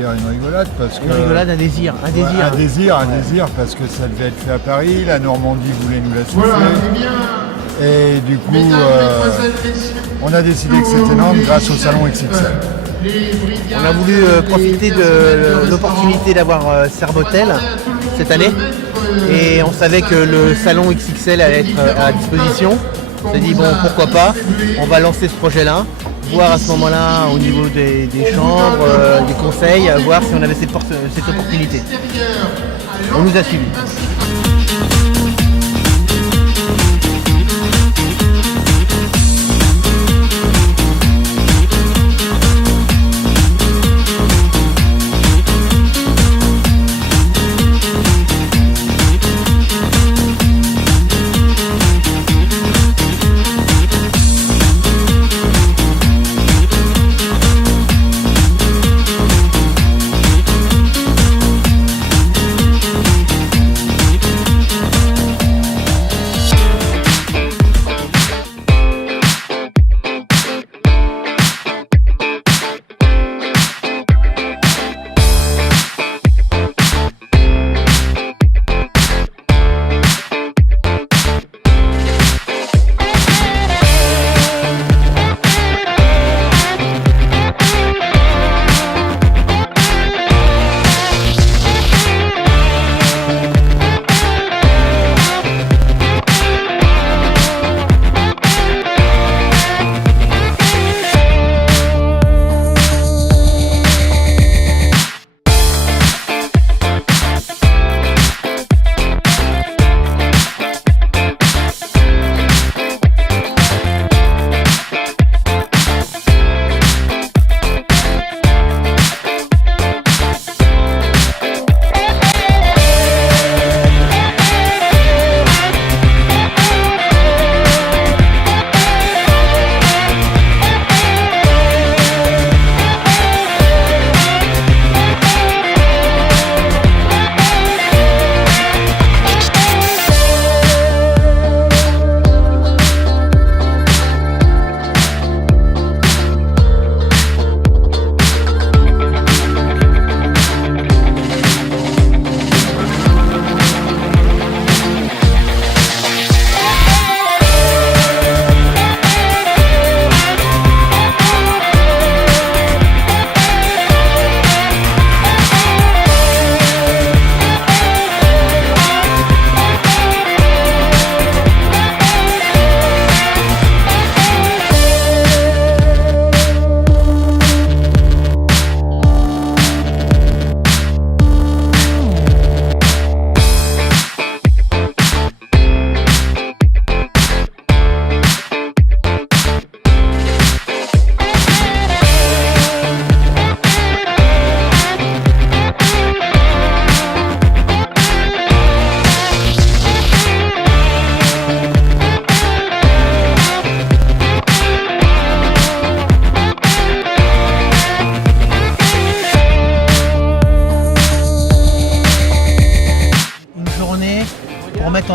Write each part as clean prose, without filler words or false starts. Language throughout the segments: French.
dire une rigolade parce que... Une rigolade, un désir. Un désir parce que ça devait être fait à Paris, la Normandie voulait nous la souffler. Et du coup, on a décidé que c'était Nantes grâce au salon XXL. On a voulu profiter de l'opportunité d'avoir Servotel cette année. Et on savait que le salon XXL allait être à disposition. On s'est dit bon, pourquoi pas, on va lancer ce projet-là, voir à ce moment-là au niveau des chambres, des conseils, voir si on avait cette opportunité. On nous a suivis.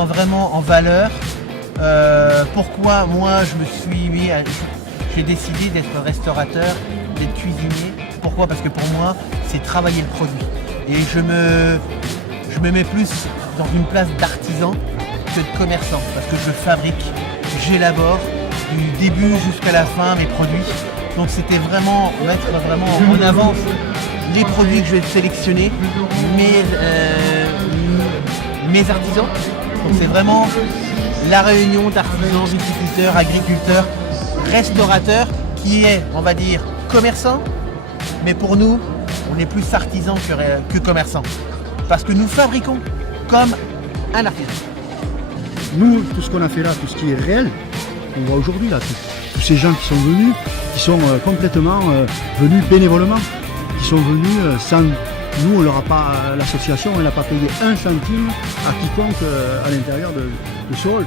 Vraiment en valeur. Pourquoi moi j'ai décidé d'être restaurateur, d'être cuisinier. Pourquoi? Parce que pour moi c'est travailler le produit et je me mets plus dans une place d'artisan que de commerçant parce que je fabrique, j'élabore du début jusqu'à la fin mes produits. Donc c'était vraiment mettre vraiment en avant les produits que je vais sélectionner, mes artisans. Donc c'est vraiment la réunion d'artisans, viticulteurs, agriculteurs, restaurateurs qui est, on va dire, commerçant. Mais pour nous, on est plus artisan que commerçant. Parce que nous fabriquons comme un artisan. Nous, tout ce qu'on a fait là, tout ce qui est réel, on voit aujourd'hui là, tous ces gens qui sont venus, qui sont complètement venus bénévolement, qui sont venus sans... Nous, on leur a pas, l'association, elle n'a pas payé un centime à quiconque à l'intérieur de ce hall.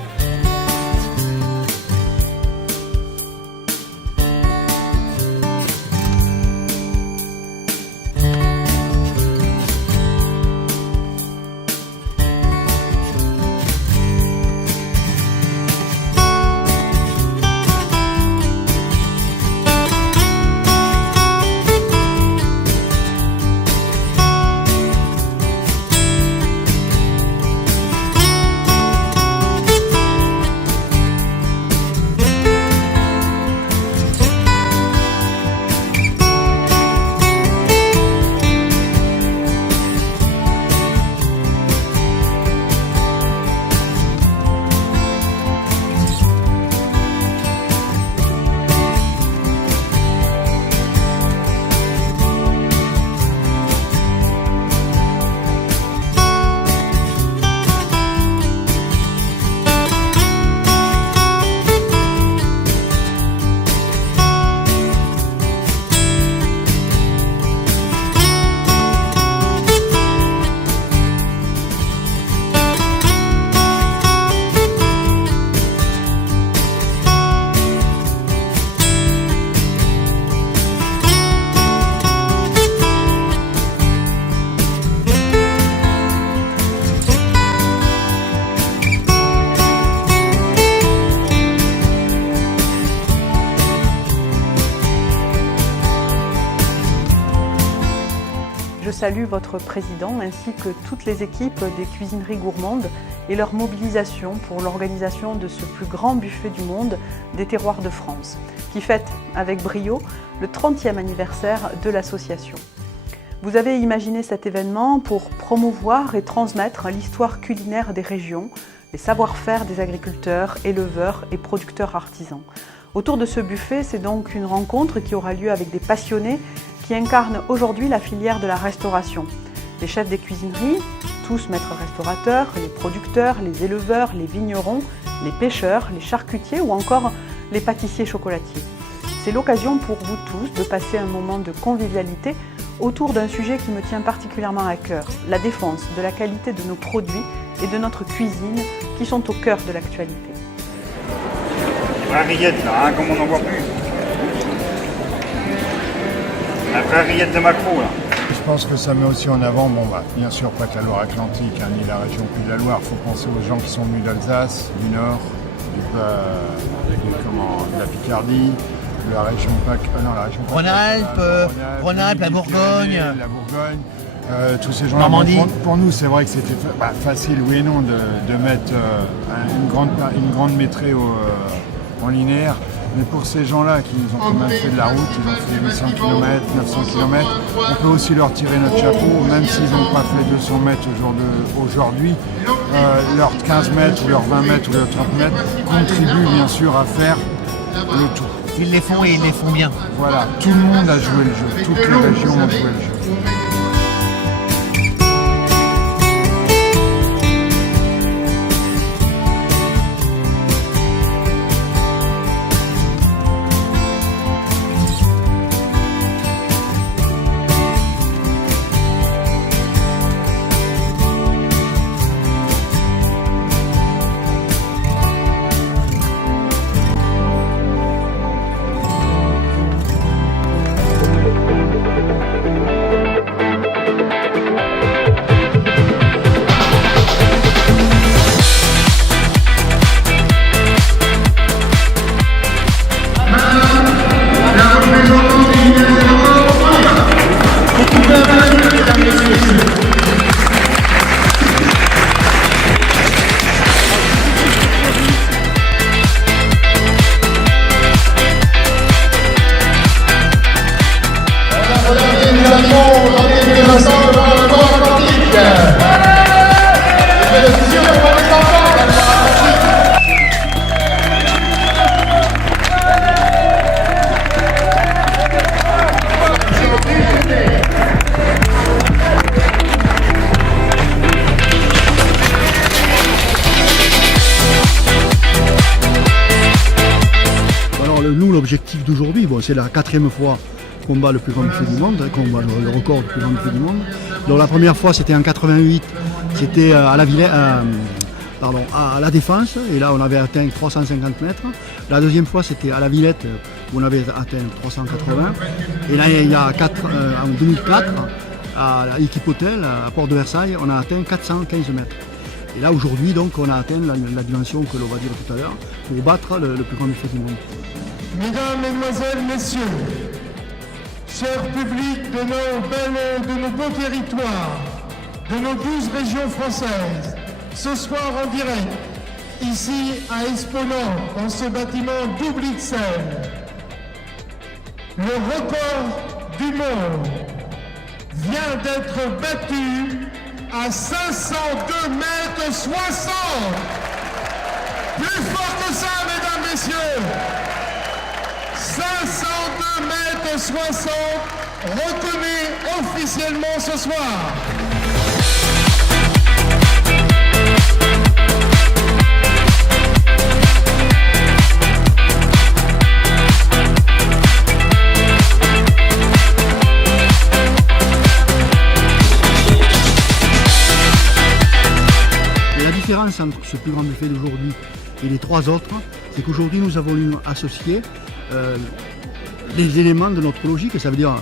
Je salue votre président ainsi que toutes les équipes des cuisineries gourmandes et leur mobilisation pour l'organisation de ce plus grand buffet du monde des terroirs de France, qui fête avec brio le 30e anniversaire de l'association. Vous avez imaginé cet événement pour promouvoir et transmettre l'histoire culinaire des régions, les savoir-faire des agriculteurs, éleveurs et producteurs artisans. Autour de ce buffet, c'est donc une rencontre qui aura lieu avec des passionnés qui incarnent aujourd'hui la filière de la restauration. Les chefs des cuisineries, tous maîtres restaurateurs, les producteurs, les éleveurs, les vignerons, les pêcheurs, les charcutiers ou encore les pâtissiers chocolatiers. C'est l'occasion pour vous tous de passer un moment de convivialité autour d'un sujet qui me tient particulièrement à cœur, la défense de la qualité de nos produits et de notre cuisine qui sont au cœur de l'actualité. La rillette là, hein, comme on n'en voit plus. La vraie rillette de maquereau là. Je pense que ça met aussi en avant, bien sûr pas que la Loire-Atlantique, hein, ni la région Pays de la Loire. Il faut penser aux gens qui sont venus d'Alsace, du Nord, de la Picardie, de la région Rhône-Alpes, la Bourgogne. Tous ces gens-là. Pour nous, c'est vrai que c'était facile, oui et non, de mettre une grande métrée en linéaire. Mais pour ces gens-là qui ont quand même fait de la route, ils ont fait 800 km, 900 km, on peut aussi leur tirer notre chapeau, même s'ils n'ont pas fait 200 mètres aujourd'hui, leurs 15 mètres ou leurs 20 mètres ou leurs 30 mètres contribuent bien sûr à faire le tour. Ils les font et ils les font bien. Voilà, tout le monde a joué le jeu, toutes les régions ont joué le jeu. Nous, l'objectif d'aujourd'hui, c'est la 4e fois qu'on bat le plus grand buffet du monde, qu'on bat le record du plus grand buffet du monde. Donc la première fois, c'était en 88, c'était à la Défense, et là on avait atteint 350 mètres. La deuxième fois, c'était à la Villette, où on avait atteint 380. Et là, en 2004, à l'équipe hôtel, à Port de Versailles, on a atteint 415 mètres. Et là, aujourd'hui, donc, on a atteint la dimension que l'on va dire tout à l'heure, pour battre le plus grand buffet du monde. Mesdames, Mesdemoiselles, Messieurs, chers publics de nos beaux territoires, de nos 12 régions françaises, ce soir en direct, ici à Esponant, dans ce bâtiment double XL, le record du monde vient d'être battu à 502 mètres 60. Plus fort que ça, mesdames, messieurs. 502 mètres 60 reconnu officiellement ce soir. La différence entre ce plus grand buffet d'aujourd'hui et les 3 autres, c'est qu'aujourd'hui nous avons associé les éléments de notre logique. Ça veut dire,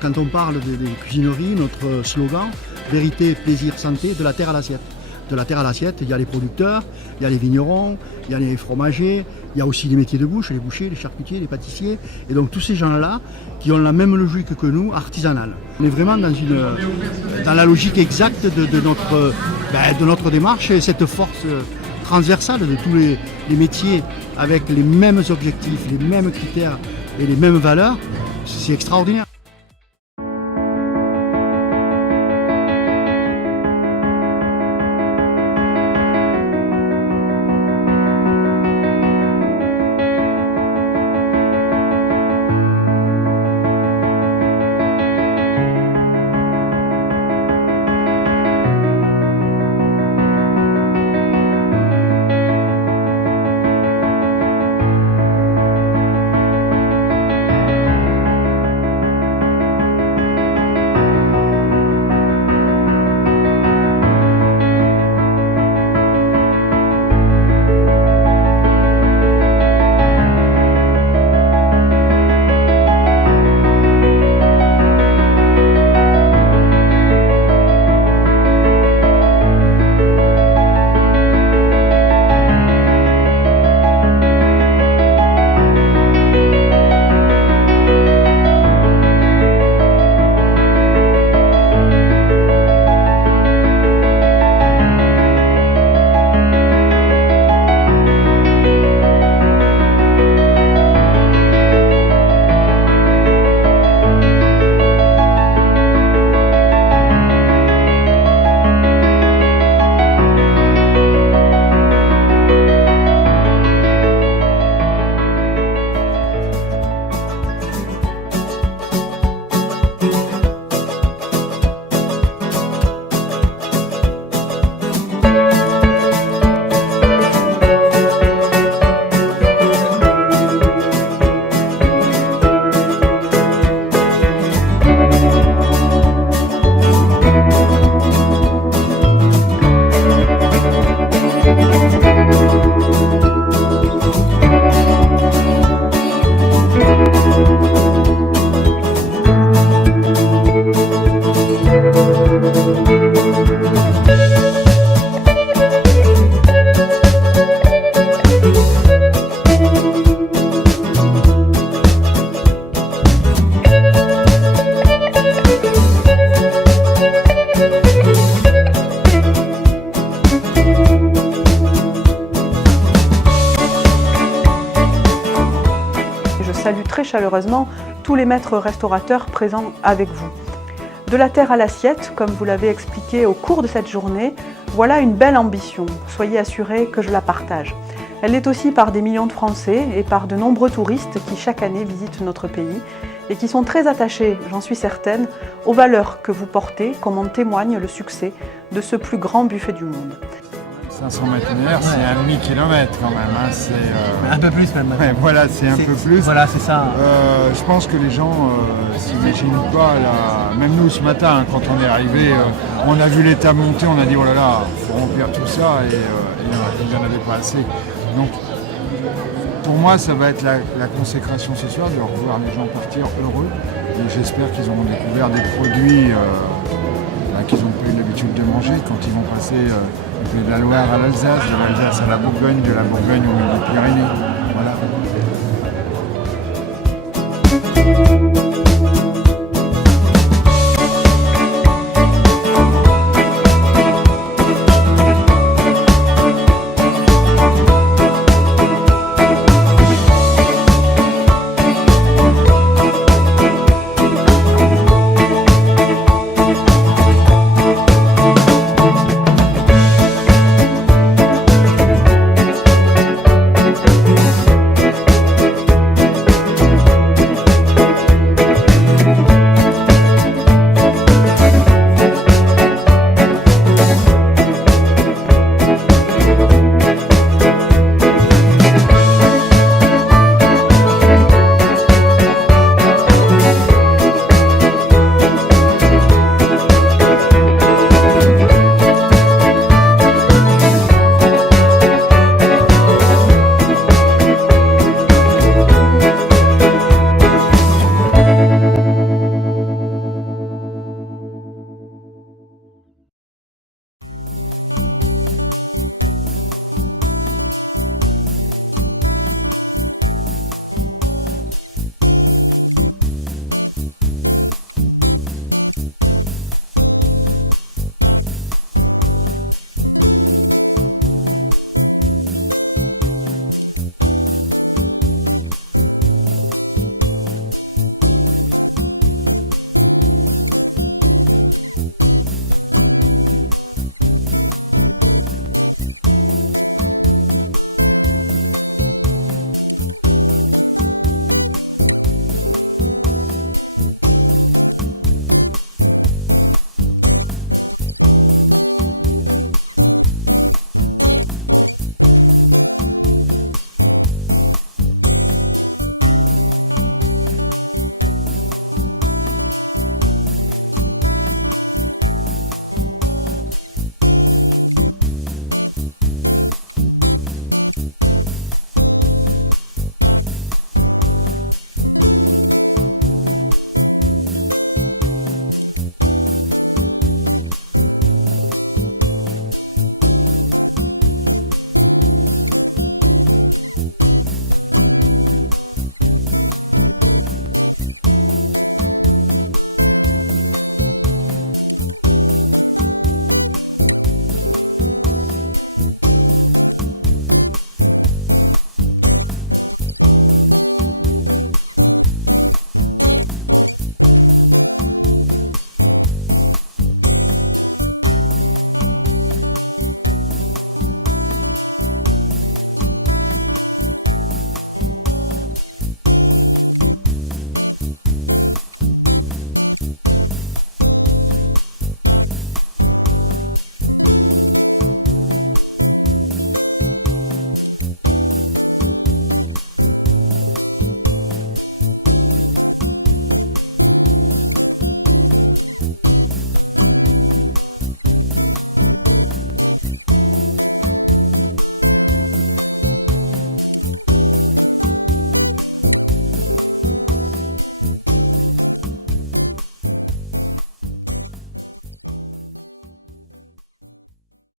quand on parle des cuisineries, notre slogan, vérité, plaisir, santé, de la terre à l'assiette. de la terre à l'assiette, il y a les producteurs, il y a les vignerons, il y a les fromagers, il y a aussi les métiers de bouche, les bouchers, les charcutiers, les pâtissiers. Et donc tous ces gens-là qui ont la même logique que nous, artisanale. On est vraiment dans la logique exacte de notre démarche et cette force transversale de tous les métiers avec les mêmes objectifs, les mêmes critères et les mêmes valeurs, c'est extraordinaire. salue très chaleureusement tous les maîtres restaurateurs présents avec vous. De la terre à l'assiette, comme vous l'avez expliqué au cours de cette journée, voilà une belle ambition. Soyez assurés que je la partage. Elle l'est aussi par des millions de Français et par de nombreux touristes qui chaque année visitent notre pays et qui sont très attachés, j'en suis certaine, aux valeurs que vous portez, comme en témoigne le succès de ce plus grand buffet du monde. 500 mètres linéaires, c'est un demi-kilomètre quand même. Hein. Un peu plus même. Ouais, voilà, c'est un peu plus. Voilà, c'est ça. Je pense que les gens s'imaginent pas, là, même nous ce matin, hein, quand on est arrivé, on a vu l'état monter, on a dit oh là là, il faut remplir tout ça et il n'y en avait pas assez. Donc pour moi, ça va être la consécration ce soir, de revoir les gens partir heureux. Et j'espère qu'ils auront découvert des produits qu'ils n'ont pas eu l'habitude de manger quand ils vont passer de la Loire à l'Alsace, de l'Alsace à la Bourgogne, de la Bourgogne au Midi-Pyrénées. Voilà.